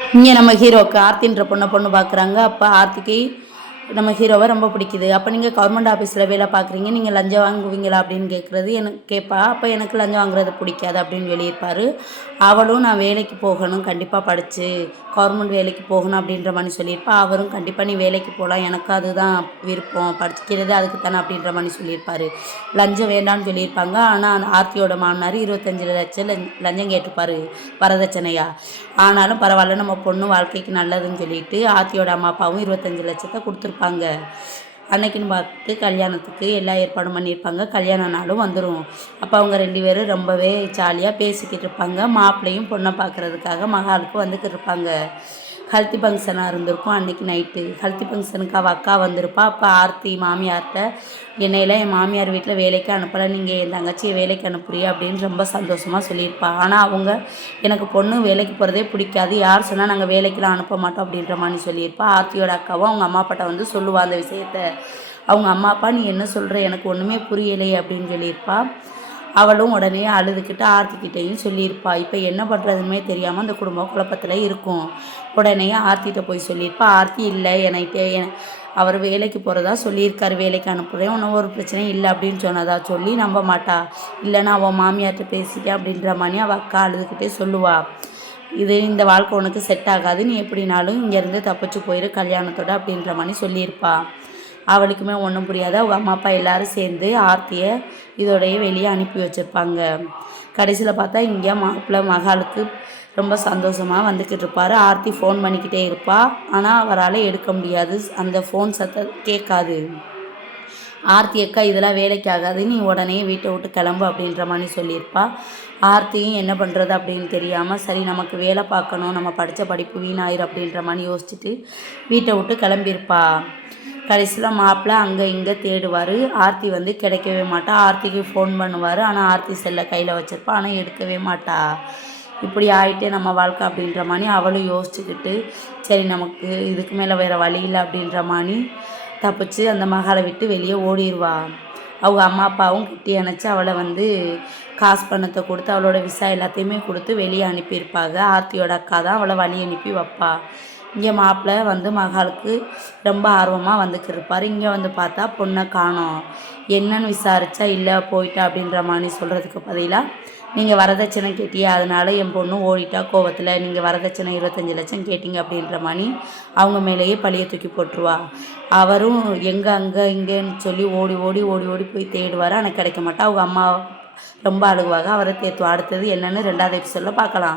இங்கே நம்ம ஹீரோவுக்கு ஆர்த்தின்ற பொண்ணு பார்க்குறாங்க. அப்போ ஆர்த்திக்கு நம்ம ஹீரோவை ரொம்ப பிடிக்குது. அப்போ நீங்கள் கவர்மெண்ட் ஆஃபீஸில் வேலை பார்க்குறீங்க, நீங்கள் லஞ்சம் வாங்குவீங்களா அப்படின்னு கேட்குறது எனக்கு கேட்பா. அப்போ எனக்கு லஞ்சம் வாங்குறது பிடிக்காது அப்படின்னு சொல்லியிருப்பார். அவளும் நான் வேலைக்கு போகணும், கண்டிப்பாக படித்து கவர்மெண்ட் வேலைக்கு போகணும் அப்படின்ற மாதிரி சொல்லியிருப்பா. அவரும் கண்டிப்பாக நீ வேலைக்கு போகலாம், எனக்கு அதுதான் விருப்பம், படிக்கிறது அதுக்கு தானே அப்படின்ற மாதிரி சொல்லியிருப்பார். லஞ்சம் வேண்டாம்னு சொல்லியிருப்பாங்க. ஆனால் ஆர்த்தியோட மாமனார் 25 லட்சம் லஞ்சம் கேட்டிருப்பார் வரதட்சணையா. ஆனாலும் பரவாயில்ல, நம்ம பொண்ணு வாழ்க்கைக்கு நல்லதுன்னு சொல்லிட்டு ஆர்த்தியோட அம்மா அப்பாவும் 25 லட்சத்தை கொடுத்துருப்பாங்க. அன்னைக்குன்னு பார்த்து கல்யாணத்துக்கு எல்லா ஏற்பாடும் பண்ணியிருப்பாங்க. கல்யாண நாளும் வந்துடும். அப்போ அவங்க 2 பேரும் ரொம்பவே ஜாலியாக பேசிக்கிட்டு இருப்பாங்க. மாப்பிள்ளையும் பொண்ணை பார்க்குறதுக்காக மகாலுக்கு வந்துக்கிட்டு இருப்பாங்க. ஹல்தி ஃபங்க்ஷனாக இருந்திருக்கும் அன்றைக்கி நைட்டு. ஹல்தி ஃபங்க்ஷனுக்கு அவள் அக்கா வந்திருப்பா. அப்போ ஆர்த்தி மாமியார்கிட்ட என்னையெல்லாம் என் மாமியார் வீட்டில் வேலைக்கு அனுப்பலை, நீங்கள் என் தங்கச்சியை வேலைக்கு அனுப்புறியா அப்படின்னு ரொம்ப சந்தோஷமாக சொல்லியிருப்பா. ஆனால் அவங்க எனக்கு பொண்ணு வேலைக்கு போகிறதே பிடிக்காது, யார் சொன்னால் நாங்கள் வேலைக்கெலாம் அனுப்ப மாட்டோம் அப்படின்ற மாதிரி சொல்லியிருப்பா. ஆர்த்தியோட அக்காவும் அவங்க அம்மா அப்பாட்ட வந்து சொல்லுவா அந்த விஷயத்த. அவங்க அம்மா அப்பா நீ என்ன சொல்கிற, எனக்கு ஒன்றுமே புரியலையே அப்படின்னு சொல்லியிருப்பா. அவளும் உடனே அழுதுகிட்டு ஆர்த்திக்கிட்டையும் சொல்லியிருப்பா. இப்போ என்ன பண்ணுறதுமே தெரியாமல் அந்த குடும்பம் குழப்பத்தில் இருக்கும். உடனே ஆர்த்திகிட்ட போய் சொல்லியிருப்பா. ஆர்த்தி இல்லை என்கிட்ட அவர் வேலைக்கு போகிறதா சொல்லியிருக்காரு, வேலைக்கு அனுப்புகிறேன், ஒன்றும் ஒரு பிரச்சனையும் இல்லை அப்படின்னு சொன்னதா சொல்லி நம்ப மாட்டா. இல்லைன்னா அவன் மாமியார்கிட்ட பேசிட்டேன் அப்படின்ற மாதிரி அவள் அக்கா அழுதுகிட்டே சொல்லுவா. இந்த வாழ்க்கை உனக்கு செட் ஆகாது, நீ எப்படினாலும் இங்கேருந்து தப்பிச்சு போயிரு கல்யாணத்தோட அப்படின்ற மாதிரி சொல்லியிருப்பா. அவளுக்குமே ஒன்றும் புரியாது. அவங்க அம்மா அப்பா எல்லோரும் சேர்ந்து ஆர்த்தியை இதோடைய வெளியே அனுப்பி வச்சுருப்பாங்க. கடைசியில் பார்த்தா இங்கே மாப்பிள்ளை மகாலுக்கு ரொம்ப சந்தோஷமாக வந்துக்கிட்டு இருப்பார். ஆர்த்தி ஃபோன் பண்ணிக்கிட்டே இருப்பாள். ஆனால் அவரால் எடுக்க முடியாது, அந்த ஃபோன் சத்தம் கேட்காது. ஆர்த்தி அக்கா இதெல்லாம் வேலைக்கு ஆகாது, நீ உடனே வீட்டை விட்டு கிளம்பு அப்படின்ற மாதிரி சொல்லியிருப்பா. ஆர்த்தியும் என்ன பண்ணுறது அப்படின்னு தெரியாமல் சரி நமக்கு வேலை பார்க்கணும், நம்ம படித்த படிப்பு வீணாயிரும் அப்படின்ற மாதிரி யோசிச்சுட்டு வீட்டை விட்டு கிளம்பியிருப்பா. கடைசியில் மாப்பிள்ளை அங்கே இங்கே தேடுவார். ஆர்த்தி வந்து கிடைக்கவே மாட்டா. ஆர்த்திக்கு ஃபோன் பண்ணுவார். ஆனால் ஆர்த்தி செல்லை கையில் வச்சுருப்பா, ஆனால் எடுக்கவே மாட்டா. இப்படி ஆகிட்டே நம்ம வாழ்க்கை அப்படின்ற மாதிரி அவளும் யோசிச்சுக்கிட்டு சரி நமக்கு இதுக்கு மேலே வேறு வழி இல்லை அப்படின்ற மாதிரி தப்பிச்சு அந்த மகளை விட்டு வெளியே ஓடிடுவா. அவங்க அம்மா அப்பாவும் கிட்டி அணைச்சி அவளை வந்து காசு பணத்தை கொடுத்து அவளோட விசா எல்லாத்தையுமே கொடுத்து வெளியே அனுப்பியிருப்பாங்க. ஆர்த்தியோட அக்கா தான் அவளை வழி அனுப்பி வைப்பா. இங்கே மாப்பிள்ளை வந்து மகளுக்கு ரொம்ப ஆர்வமாக வந்துக்கிட்டு இருப்பார். இங்கே வந்து பார்த்தா பொண்ணை காணோம். என்னன்னு விசாரித்தா இல்லை போயிட்டா அப்படின்ற மாதிரி சொல்கிறதுக்கு பதிலாக நீங்கள் வரதட்சணை கேட்டியா, அதனால என் பொண்ணு ஓடிட்டா கோவத்தில், நீங்கள் வரதட்சணை 25 லட்சம் கேட்டிங்க அப்படின்ற மாதிரி அவங்க மேலேயே பழியை தூக்கி போட்டுருவா. அவரும் எங்கே அங்கே இங்கேன்னு சொல்லி ஓடி ஓடி ஓடி ஓடி போய் தேடுவார். ஆனால் கிடைக்க மாட்டா. அவங்க அம்மா ரொம்ப அழுகுவாங்க. அவரை தேத்துவா. அடுத்தது என்னென்னு 2வது எபிசோடில் பார்க்கலாம்.